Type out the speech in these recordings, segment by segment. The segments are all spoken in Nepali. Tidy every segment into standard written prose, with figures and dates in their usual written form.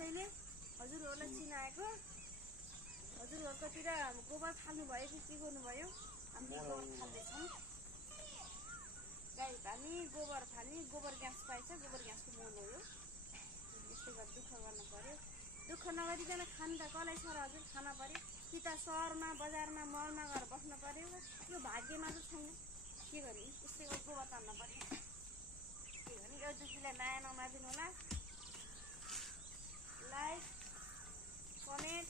त्यसैले हजुरहरूलाई चिनाएको हजुरहरूकोतिर गोबर फाल्नुभयो कि के गर्नुभयो हामी गोबर फाल्दैछौँ गाई हामी गोबर फाल्ने गोबर ग्यास पाइन्छ गोबर ग्यासको मल हो यो यस्तै गरेर दुःख गर्नु पर्यो दुःख नगरिकन खानु त कसलाई छ र हजुर खान पर्यो कि त सहरमा बजारमा मलमा गएर बस्नु पर्यो यो भाग्यमा चाहिँ छैन के गर्ने यस्तै गरेर गोबर तान्न पर्यो के गर्ने यो दुखीलाई माया नमारिदिनु होला लाइक कमेन्ट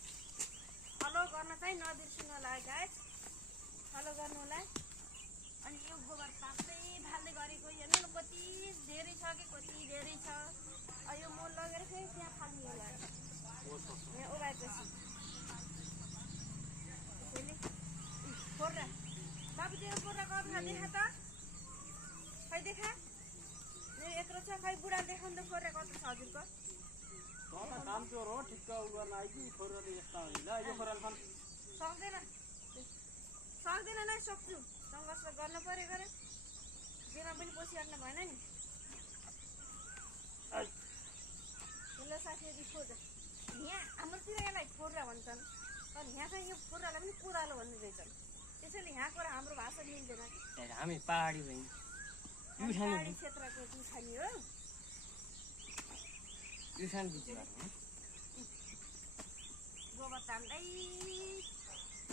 फलो गर्न चाहिँ नबिर्सिनु होला गाइस फलो गर्नु होला अनि यो गोबर फाल्दै फाल्दै गरेको हेर्नु न कति धेरै छ कि कति धेरै छ यो मल लगेर फेरि त्यहाँ फाल्ने होला यहाँ उगाएपछि त्यसैले फोर्रा बाबु तेरो फोर्रा गर्नु देखा त खै देखा मेरो यत्रो छ खै बुढा देखाउनु त फोर्रा कस्तो छ हजुरको काम चोर हो ठिक्क उ गर्न आइकी फोर्राले यस्ता होइन ल यो फोर्राले फाल सक्दैन नै सक्छु सङ्घर्ष गर्न पर्यो गरे जेमा पनि पसिहाल्नु भएन नि ल साथीहरू खोज यहाँ हाम्रोतिर यसलाई फोर्रा भन्छन् तर यहाँ चाहिँ यो फोर्रालाई पनि कोदालो भन्ने रहेछन् त्यसैले यहाँको र हाम्रो भाषा मिल्दैन कि हामी पहाडी भयौँ पहाडी क्षेत्रको जुखानी हो गोबर तान्दै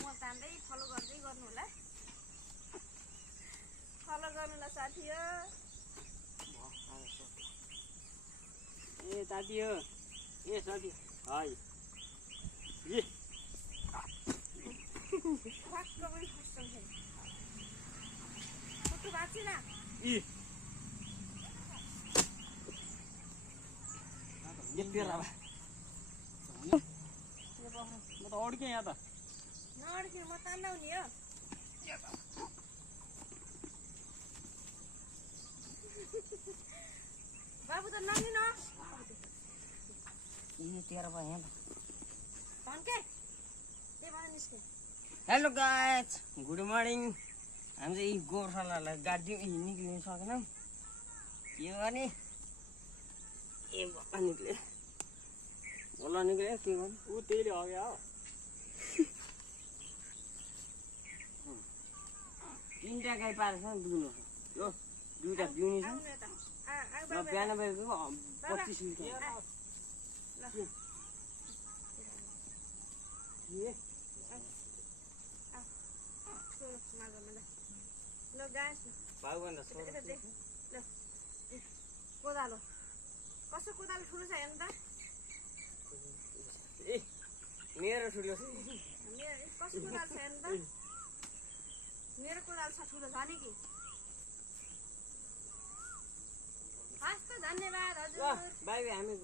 मल तान्दै फलो गर्दै गर्नु होला फलो गर्नु होला साथी हो ए दादी हो ए साथी हाई ए ठ्याक्क पनि खस्छन् छैन फोटो भाँचिन ए म त अड्केँ यहाँ त नअड्किनु म तान्दाउने हो बाबु त Nageen hello guys good morning हामी चाहिँ यी गोर्खालाई गाडिदिउँ निक्लिनु सकेनौँ के गर्ने ए बल्ल निक्ले के गर्नु ऊ त्यहीले अग्यो हो तिनवटा गाई पारेको छ नि दुहुनु यो दुईवटा बिउनी छ र बिहान बेलुका 25 लिटर कोदालो कसो कोदालो ठुलो छ हेर्नु त ए मेरो ठुलो छ कसो कोदालो छ हेर्नु त मेरो कोदालो छ ठुलो छ नि कि हस् त धन्यवाद हजुर बाई हामी